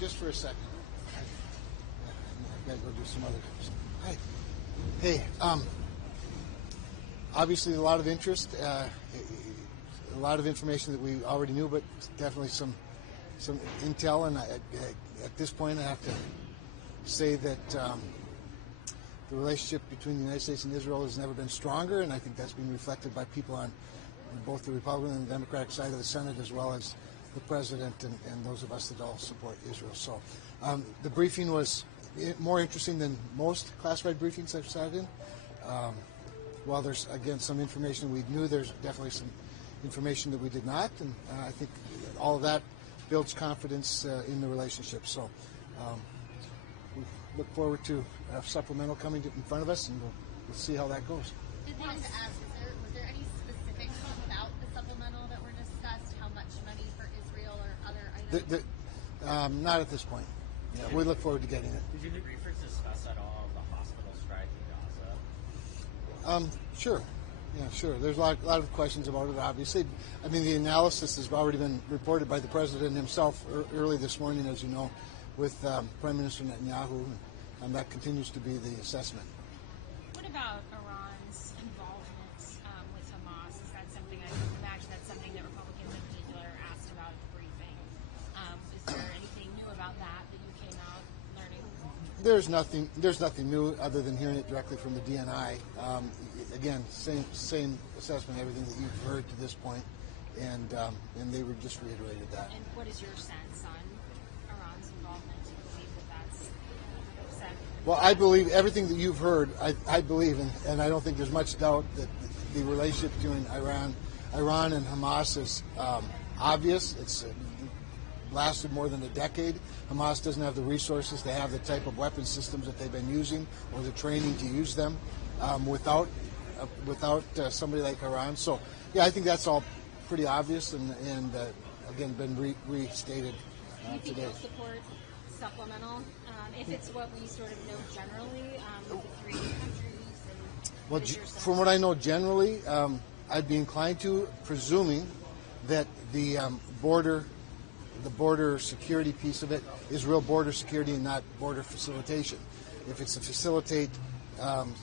just for a second. I've got to go do some other stuff. Hi. Hey, obviously a lot of interest, a lot of information that we already knew, but definitely some intel. And at this point, I have to say that the relationship between the United States and Israel has never been stronger, and I think that's been reflected by people on both the Republican and the Democratic side of the Senate, as well as the President and those of us that all support Israel. So the briefing was more interesting than most classified briefings I've sat in. While there's, again, some information we knew, there's definitely some information that we did not, and I think all of that builds confidence in the relationship. So we look forward to a supplemental coming in front of us, and we'll see how that goes. I wanted to ask, was there any specifics about the supplemental that were discussed? How much money for Israel or other items? Not at this point. Yeah, we look forward to getting it. Did you briefers discuss at all the hospital strike in Gaza? Sure. Yeah, sure. There's a lot of questions about it, obviously. I mean, the analysis has already been reported by the President himself early this morning, as you know, with Prime Minister Netanyahu, and that continues to be the assessment. What about Iran's involvement with Hamas? Is that something, I can imagine that's something that Republicans in particular asked about at the briefing. Is there anything new about that you came out learning? There's nothing new other than hearing it directly from the DNI. Again, same assessment, everything that you've heard to this point, and they were just reiterated that. And what is your sense on Iran's involvement? Do you believe that that's said? Well, I believe everything that you've heard. I believe, and I don't think there's much doubt that the relationship between Iran and Hamas is obvious. It's lasted more than a decade. Hamas doesn't have the resources to have the type of weapon systems that they've been using or the training to use them without somebody like Iran. So, yeah, I think that's all pretty obvious and again, been restated Do you think today. you'll support supplemental if it's what we sort of know generally with the three countries? And Well, what is your sense? from what I know generally, I'd be inclined to, presuming that the border security piece of it is real border security and not border facilitation. If it's to facilitate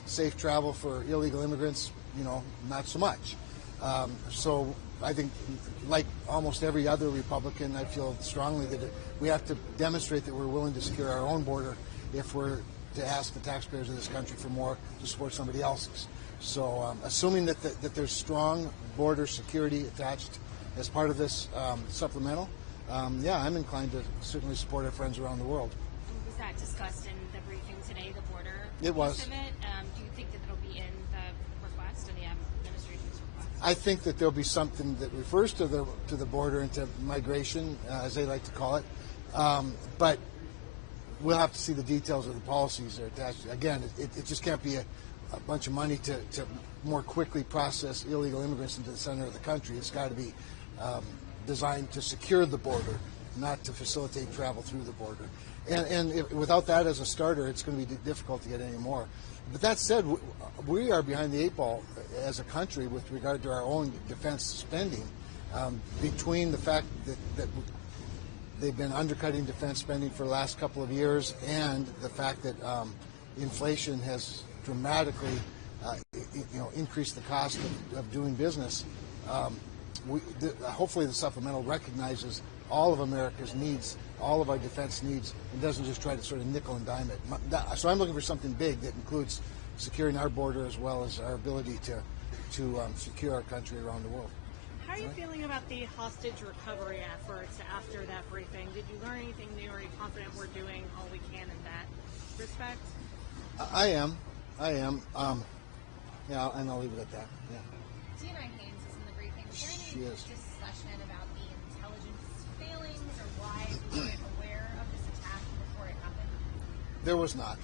safe travel for illegal immigrants, not so much. So I think, like almost every other Republican, I feel strongly that we have to demonstrate that we're willing to secure our own border if we're to ask the taxpayers of this country for more to support somebody else's. So assuming that there's strong border security attached as part of this supplemental, yeah, I'm inclined to certainly support our friends around the world. And was that discussed in the briefing today, the border It was. piece of it? Do you think that it'll be in the request, in the administration's request? I think that there'll be something that refers to the border and to migration, as they like to call it. But we'll have to see the details of the policies that are attached. Again, it just can't be a bunch of money to more quickly process illegal immigrants into the center of the country. It's got to be designed to secure the border, not to facilitate travel through the border. And without that as a starter, it's going to be difficult to get any more. But that said, we are behind the eight ball as a country with regard to our own defense spending, between the fact that they've been undercutting defense spending for the last couple of years and the fact that inflation has dramatically increased the cost of doing business. Hopefully the supplemental recognizes all of America's needs, all of our defense needs, and doesn't just try to sort of nickel and dime it. So I'm looking for something big that includes securing our border as well as our ability to secure our country around the world. How are you feeling about the hostage recovery efforts after that briefing? Did you learn anything new? Are you confident we're doing all we can in that respect? I am. Yeah, and I'll leave it at that. Yeah. DNI Haynes is in the briefing. Was there She any is. discussion about the intelligence failings or why we weren't aware of this attack before it happened? There was not.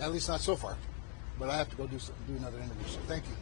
At least not so far. But I have to go do another interview. So thank you.